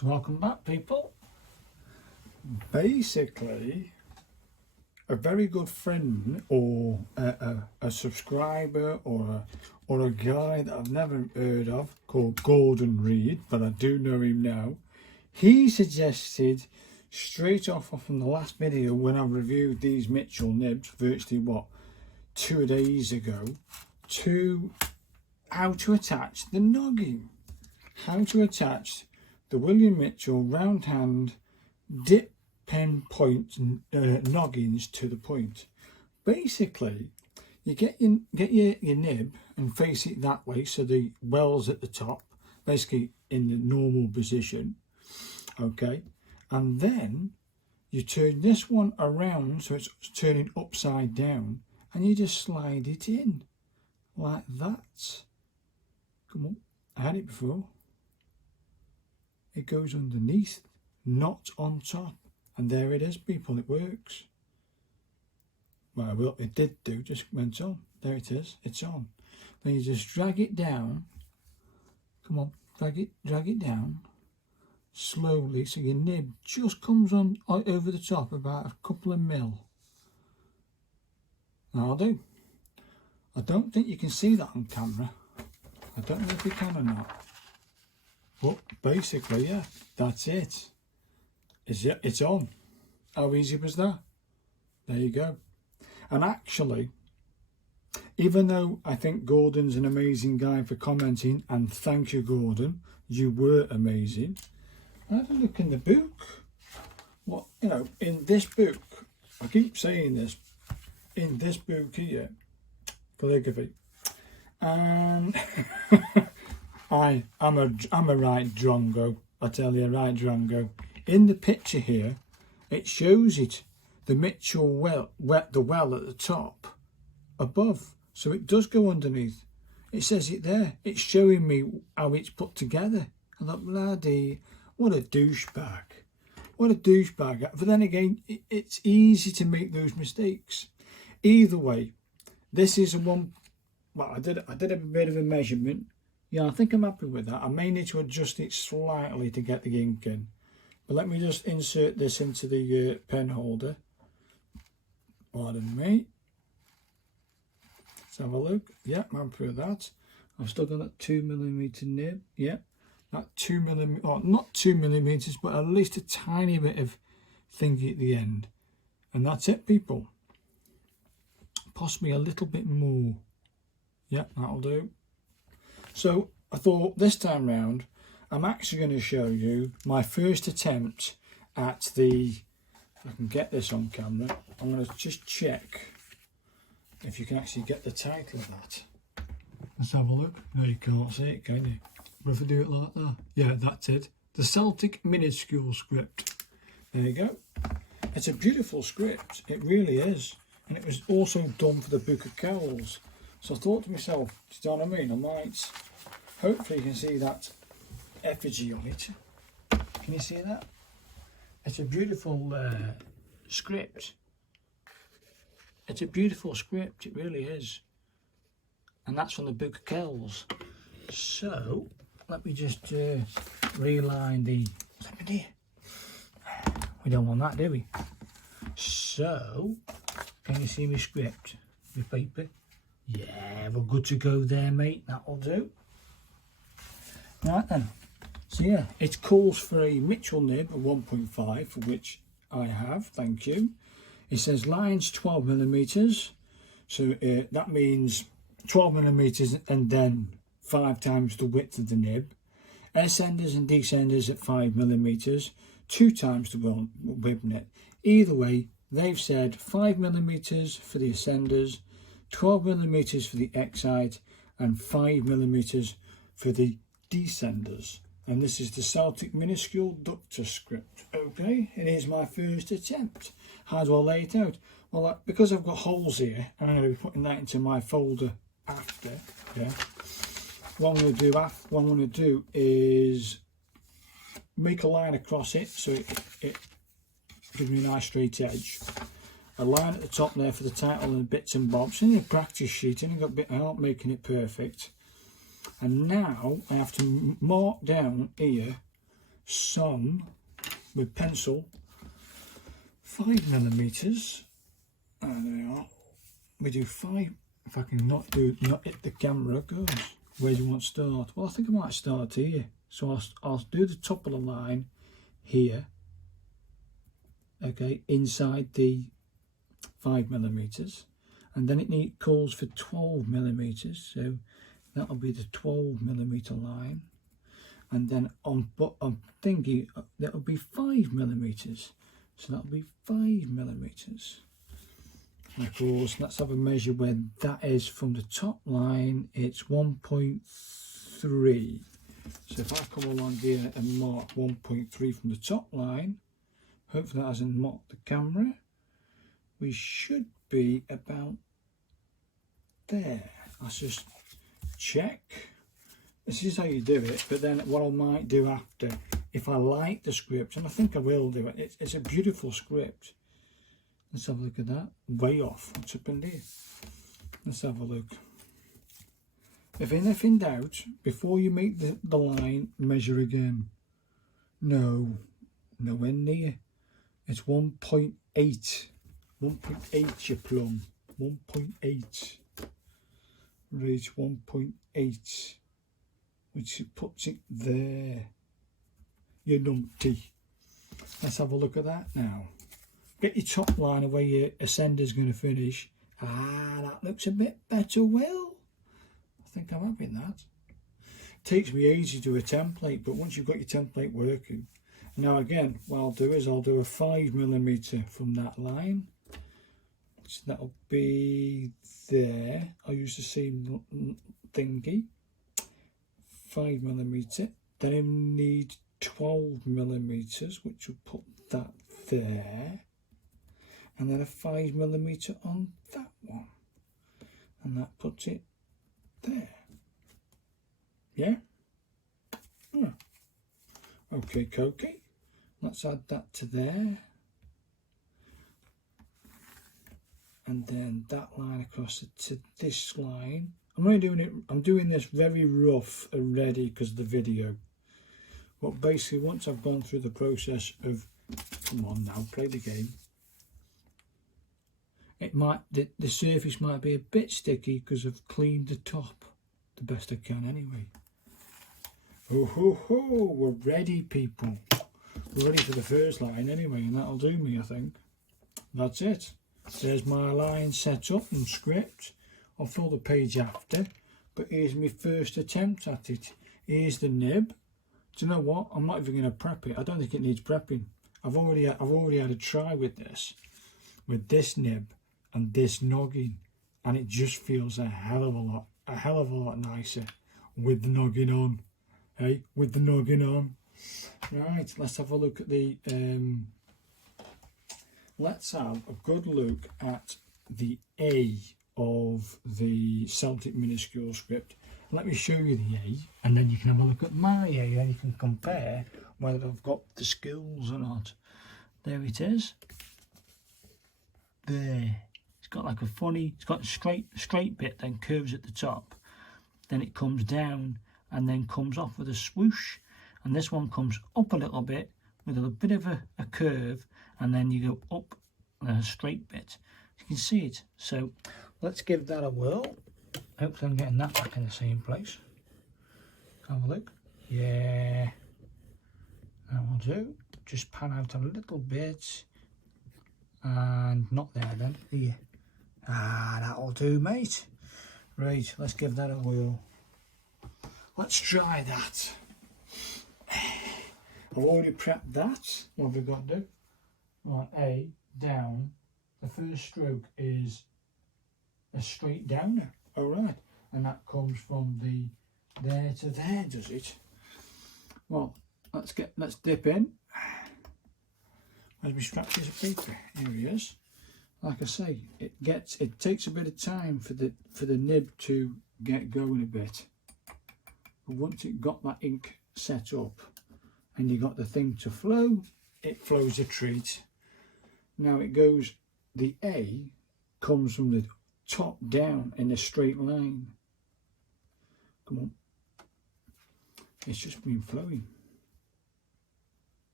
So welcome back, people. Basically, a very good friend or a subscriber or a guy that I've never heard of called Gordon Reed, but I do know him now. He suggested straight off from the last video when I reviewed these Mitchell nibs, virtually 2 days ago, to how to attach the noggin. How to attach the William Mitchell round hand dip pen point noggins to the point. Basically, you get your nib and face it that way, so the well's at the top, basically in the normal position, okay, and then you turn this one around so it's turning upside down, and you just slide it in like that. Come on, I had it before. It goes underneath, not on top, and there it is, people. It works. Well, it did do, just went on. There it is, it's on. Then you just drag it down. Come on, drag it down slowly, so your nib just comes on over the top, about a couple of mil. That'll do. I don't think you can see that on camera. I don't know if you can or not. But basically, yeah, that's it. It's on. How easy was that? There you go. And actually, even though I think Gordon's an amazing guy for commenting, and thank you, Gordon, you were amazing. I had a look in the book. What, in this book, I keep saying this, in this book here, Calligraphy, and I'm a right drongo, I tell you, right drongo. In the picture here, it shows it, the Mitchell well at the top, above, so it does go underneath. It says it there. It's showing me how it's put together. I thought, bloody, what a douchebag. What a douchebag. But then again, it's easy to make those mistakes. Either way, this is one. Well, I did a bit of a measurement. Yeah, I think I'm happy with that. I may need to adjust it slightly to get the ink in. But let me just insert this into the pen holder. Pardon me. Let's have a look. Yeah, I'm happy with that. I've still got that 2mm nib. Yeah, that 2mm, or not 2mm, but at least a tiny bit of thingy at the end. And that's it, people. Possibly a little bit more. Yeah, that'll do. So I thought this time round, I'm actually going to show you my first attempt at the, if I can get this on camera, I'm going to just check if you can actually get the title of that. Let's have a look. No, you can't see it, can you? But if I do it like that, yeah, that's it. The Celtic minuscule script. There you go. It's a beautiful script, it really is. And it was also done for the Book of Kells. So I thought to myself, do you know what I mean? I might, hopefully you can see that effigy on it. Can you see that? It's a beautiful script. It's a beautiful script, it really is. And that's from the Book of Kells. So, let me just reline the, we don't want that, do we? So, can you see my script, my paper? Yeah, we're good to go there, mate. That'll do. Right then. So yeah, it calls for a Mitchell nib, a 1.5, for which I have, thank you. It says lines 12mm, so that means 12mm and then 5 times the width of the nib. Ascenders and descenders at 5mm, 2 times the width net. Either way, they've said 5mm for the ascenders, 12mm for the X-side, and 5mm for the descenders. And this is the Celtic minuscule ductus script. Okay, it is my first attempt. How do I lay it out? Well, because I've got holes here, and I'm going to be putting that into my folder after. Yeah. What I'm going to do is make a line across it, so it gives me a nice straight edge. A line at the top there for the title and bits and bobs. In a practice sheet, and I've got a bit out making it perfect. And now I have to mark down here some with pencil 5mm. There they are. We do 5. If I can not hit the camera, goes. Where do you want to start? Well, I think I might start here. So I'll do the top of the line here. Okay, inside the 5mm, and then it calls for 12mm. So that'll be the 12mm line, and then I'm thinking that'll be 5mm. So that'll be 5mm. And of course, let's have a measure where that is from the top line. It's 1.3. So if I come along here and mark 1.3 from the top line, hopefully that hasn't marked the camera, we should be about there. Let's just check. This is how you do it, but then what I might do after, if I like the script, and I think I will do it, it's a beautiful script. Let's have a look at that. Way off. What's up in there? Let's have a look. If in doubt, before you make the line, measure again. No, nowhere near. It's 1.8. 1.8 your plum. 1.8. Right, 1.8. Which puts it there. You numpty. Let's have a look at that now. Get your top line of where your ascender's going to finish. That looks a bit better, Will. I think I'm having that. It takes me ages to do a template, but once you've got your template working. Now again, what I'll do is I'll do a 5mm from that line. So that'll be there. I'll use the same thingy. 5mm. Then I need 12mm, which will put that there. And then a 5mm on that one, and that puts it there. Yeah? Okay, Cokie. Let's add that to there. And then that line across to this line. I'm doing this very rough already because of the video. But basically, once I've gone through the process of, come on now, play the game. It might, the surface might be a bit sticky because I've cleaned the top the best I can anyway. Oh ho ho, we're ready, people. We're ready for the first line anyway, and that'll do me, I think. That's it. There's my line set up and script. I'll fill the page after, but here's my first attempt at it. Here's the nib. Do you know what? I'm not even going to prep it. I don't think it needs prepping. I've already had a try with this nib and this noggin, and it just feels a hell of a lot nicer with the noggin on. Hey, with the noggin on. Right, let's have a look at the let's have a good look at the A of the Celtic minuscule script. Let me show you the A, and then you can have a look at my A, and you can compare whether I've got the skills or not. There it is. There. It's got like a funny, it's got a straight bit, then curves at the top. Then it comes down and then comes off with a swoosh. And this one comes up a little bit with a bit of a curve, and then you go up and a straight bit. You can see it. So let's give that a whirl. Hopefully I'm getting that back in the same place. Have a look. Yeah. That will do. Just pan out a little bit. And not there then. Here. That'll do, mate. Right, let's give that a whirl. Let's try that. I've already prepped that. What have we got to do? Right, A, down. The first stroke is a straight downer. Alright. And that comes from the there to there, does it? Well, let's dip in. Where's my scratches of paper? Here he is. Like I say, it takes a bit of time for the nib to get going a bit. But once it got that ink set up and you got the thing to flow, it flows a treat. Now it goes, the A comes from the top down in a straight line. Come on. It's just been flowing.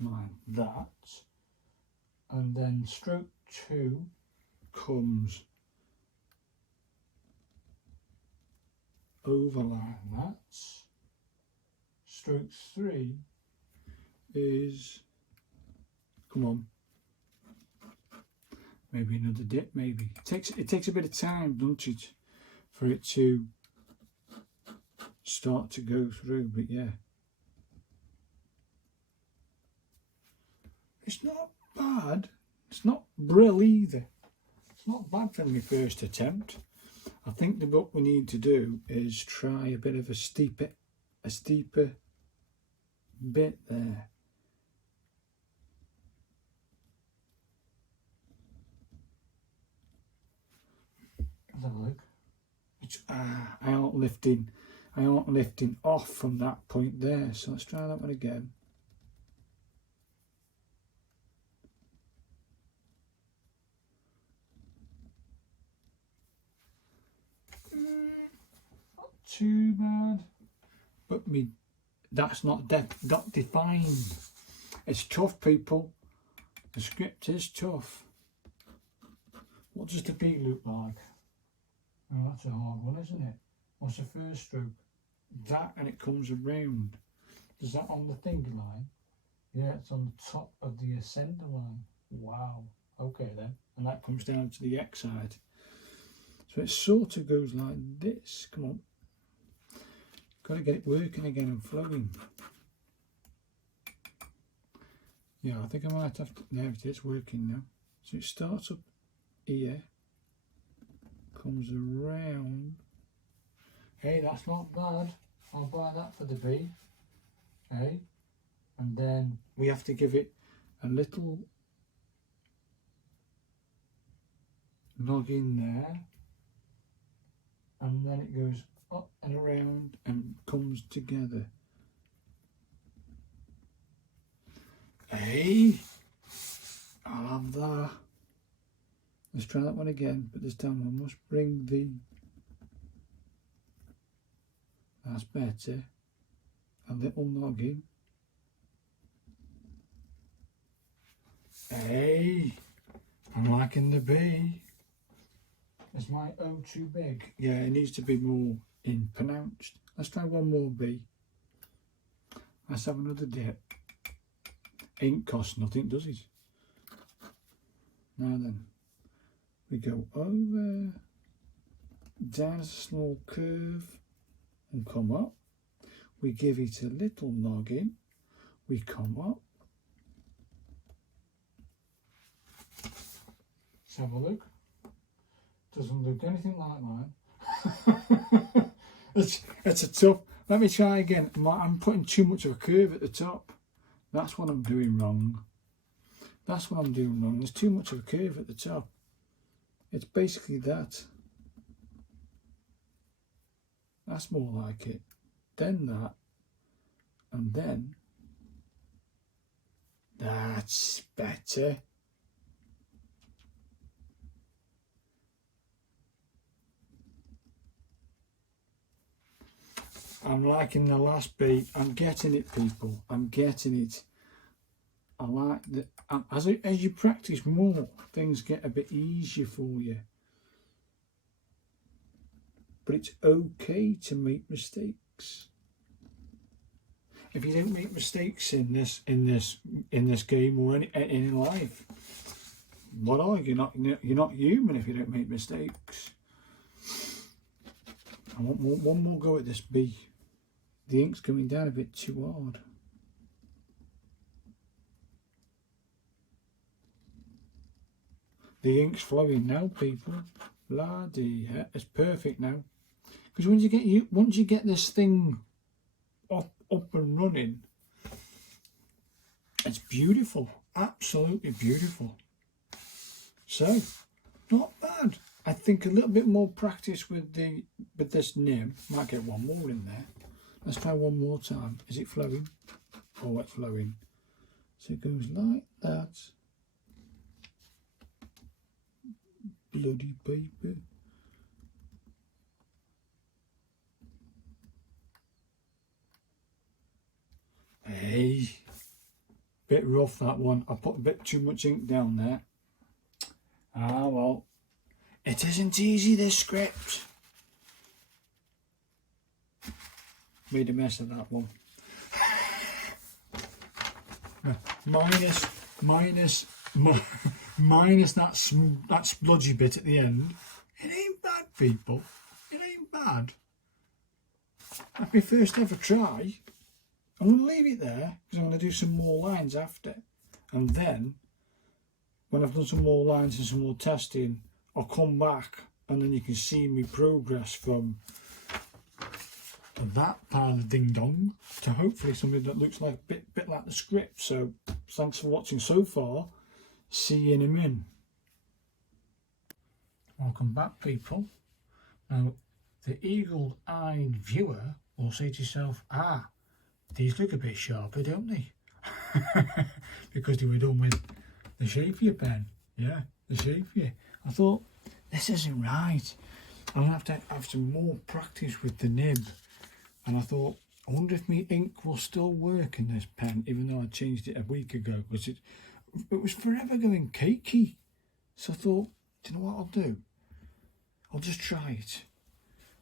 like that, and then stroke 2 comes over like that. Stroke 3 is, come on, maybe another dip, maybe. It takes a bit of time, doesn't it, for it to start to go through, but yeah. It's not bad. It's not brill either. It's not bad for my first attempt. I think what we need to do is try a bit of a steeper bit there. Let's have a look. I aren't lifting off from that point there, so let's try that one again. Not too bad, but that's not defined. It's tough, people. The script is tough. What does the B look like? Oh, that's a hard one, isn't it? What's the first stroke? That, and it comes around. Is that on the finger line? Yeah, it's on the top of the ascender line. Wow. Okay then. And that comes down to the X side. So it sort of goes like this. Come on. Got to get it working again and flowing. Yeah, I think I might have to. There it is, working now. So it starts up here, comes around. Hey, that's not bad. I'll buy that for the B. Hey, and then we have to give it a little nog in there, and then it goes up and around and comes together. Hey, I'll have that. Let's try that one again, but this time I must bring the, that's better, a little noggin. Hey, I'm liking the B. Is my O too big? Yeah, it needs to be more pronounced. Let's try one more B. Let's have another dip. Ain't cost nothing, does it? Now then, we go over, down a small curve and come up. We give it a little noggin. We come up. Let's have a look. Doesn't look anything like mine. it's a tough. Let me try again. I'm putting too much of a curve at the top. That's what I'm doing wrong. That's what I'm doing wrong. There's too much of a curve at the top. It's basically that. That's more like it. Then that. And then. That's better. I'm liking the last beat. I'm getting it, people. I'm getting it. I like that. As you practice more, things get a bit easier for you. But it's okay to make mistakes. If you don't make mistakes in this game or in life, what are you? You're not human if you don't make mistakes. I want one more go at this B. The ink's coming down a bit too hard. The ink's flowing now, people. Bloody hell, it's perfect now. Because once you get this thing up and running, it's beautiful, absolutely beautiful. So, not bad. I think a little bit more practice with this nib. Might get one more in there. Let's try one more time. Is it flowing? Oh, it's flowing. So it goes like that. Bloody paper. Hey, Bit rough that one. I put a bit too much ink down there. Ah well, it isn't easy, this script. Made a mess of that one. minus that splodgy bit at the end. It ain't bad, people. It ain't bad. That's my first ever try. I'm going to leave it there because I'm going to do some more lines after. And then, when I've done some more lines and some more testing, I'll come back and then you can see me progress from that pile of ding dong to hopefully something that looks like a bit like the script. So thanks for watching so far. See you in a minute. Welcome back, people. Now the eagle-eyed viewer will say to yourself, ah, these look a bit sharper, don't they? Because they were done with the Shapier pen. Yeah, the Shapier. I thought, this isn't right. I'm going to have some more practice with the nib. And I thought, I wonder if my ink will still work in this pen, even though I changed it a week ago, because it was forever going cakey. So I thought, do you know what I'll do? I'll just try it.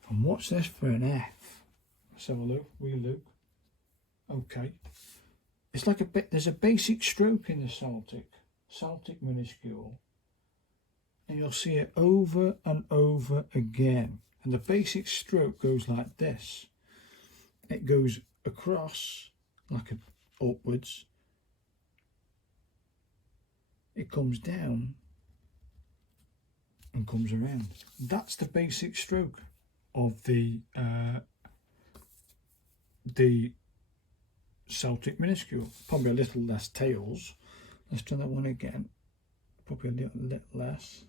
And watch this for an F. Let's have a look, relook. Okay. It's like there's a basic stroke in the Celtic minuscule. And you'll see it over and over again. And the basic stroke goes like this. It goes across, like upwards. It comes down and comes around. That's the basic stroke of the Celtic minuscule. Probably a little less tails. Let's try that one again. Probably a little less.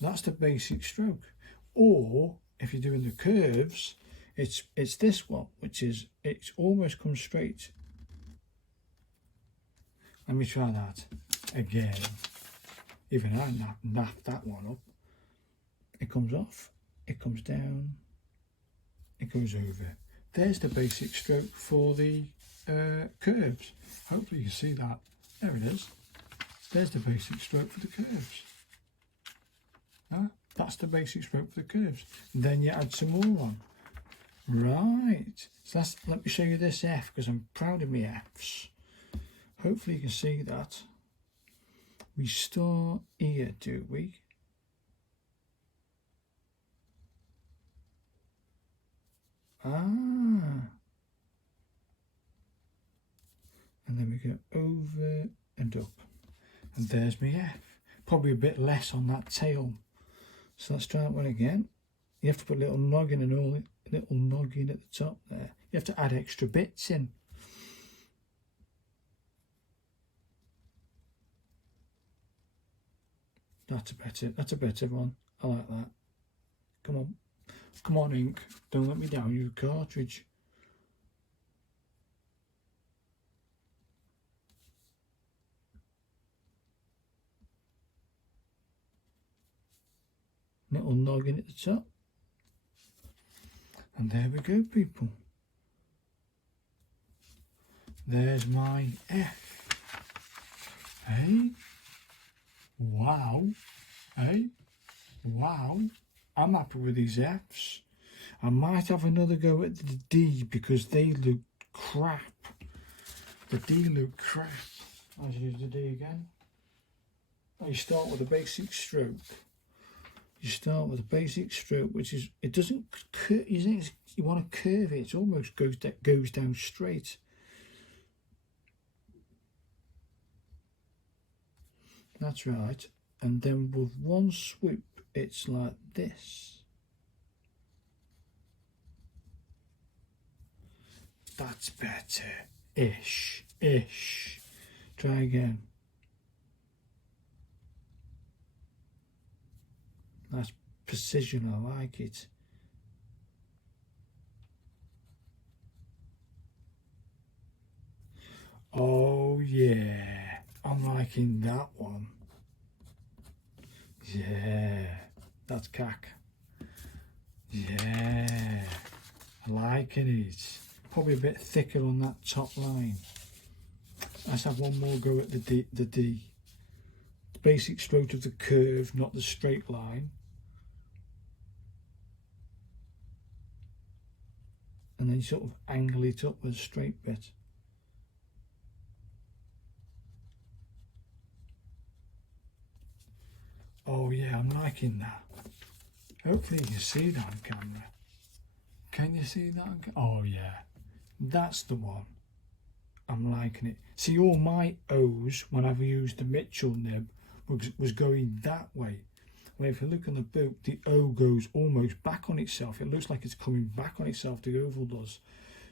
That's the basic stroke. Or if you're doing the curves, it's this one, which is it's almost comes straight. Let me try that again. Even I naffed that one up. It comes off, it comes down, it goes over. There's the basic stroke for the curves. Hopefully you can see that. There it is. There's the basic stroke for the curves. That's the basic stroke for the curves. Then you add some more on. Right. So let me show you this F, because I'm proud of my Fs. Hopefully you can see that. We start here, do we? Ah. And then we go over and up. And there's my F. Probably a bit less on that tail. So let's try that one again. You have to put a little noggin and all, a little noggin at the top there. You have to add extra bits in. That's a better one. I like that. Come on ink. Don't let me down, you cartridge. Little noggin at the top. And there we go, people. There's my F. Hey? Wow. Hey? Wow. I'm happy with these Fs. I might have another go at the D because they look crap. The D look crap. Let's use the D again. You start with a basic stroke. You start with a basic stroke, which is, it doesn't curve, you want to curve it, it almost goes down straight. That's right. And then with one swoop, it's like this. That's better. Ish. Try again. That's precision, I like it. Oh yeah, I'm liking that one. Yeah, that's cack. Yeah, I'm liking it. probably a bit thicker on that top line. Let's have one more go at the D. The basic stroke of the curve, not the straight line. And then sort of angle it up with a straight bit. Oh yeah, I'm liking that. Hopefully you can see that on camera. Can you see that on camera? Oh yeah, that's the one. I'm liking it. See, all my O's, when I've used the Mitchell nib, was going that way. Well, if you look on the boot, the O goes almost back on itself. It looks like it's coming back on itself, the oval does.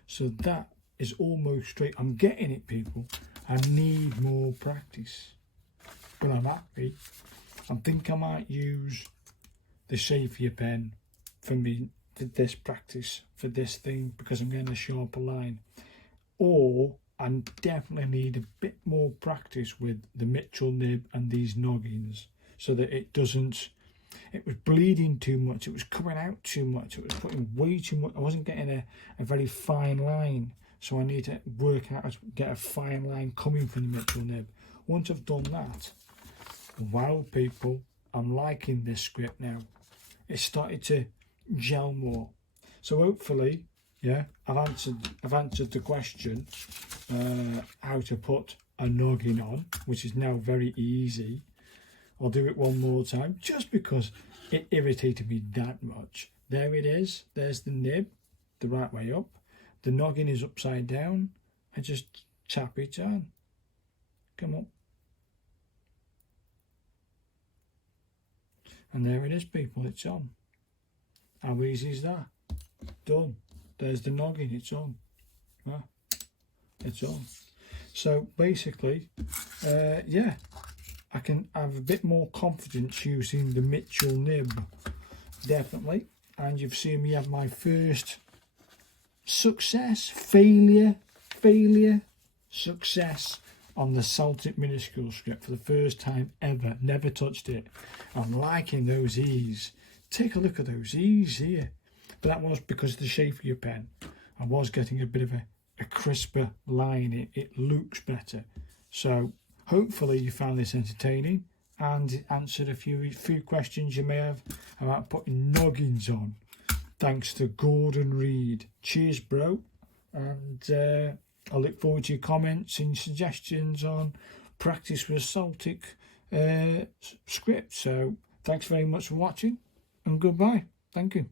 So that is almost straight. I'm getting it, people. I need more practice. But I'm happy. I think I might use the Shafier pen for this practice, for this thing, because I'm getting a sharper line. Or I definitely need a bit more practice with the Mitchell nib and these noggins, so that it doesn't, it was bleeding too much, it was coming out too much, it was putting way too much, I wasn't getting a very fine line. So I need to work out how to get a fine line coming from the Mitchell nib. Once I've done that, wow people, I'm liking this script now. It started to gel more. So hopefully, yeah, I've answered the question how to put a noggin on, which is now very easy. I'll do it one more time just because it irritated me that much. There it is. There's the nib, the right way up. The noggin is upside down. I just tap it on. Come on. And there it is, people, it's on. How easy is that? Done. There's the noggin, it's on. Yeah, it's on. So basically, yeah, I can have a bit more confidence using the Mitchell nib, definitely. And you've seen me have my first success, failure, success on the Celtic minuscule script for the first time ever. Never touched it. I'm liking those E's. Take a look at those E's here. But that was because of the Shafier pen. I was getting a bit of a crisper line. It looks better. So hopefully you found this entertaining and it answered a few questions you may have about putting noggins on. Thanks to Gordon Reed. Cheers, bro. And I look forward to your comments and suggestions on practice with Celtic script. So thanks very much for watching and goodbye. Thank you.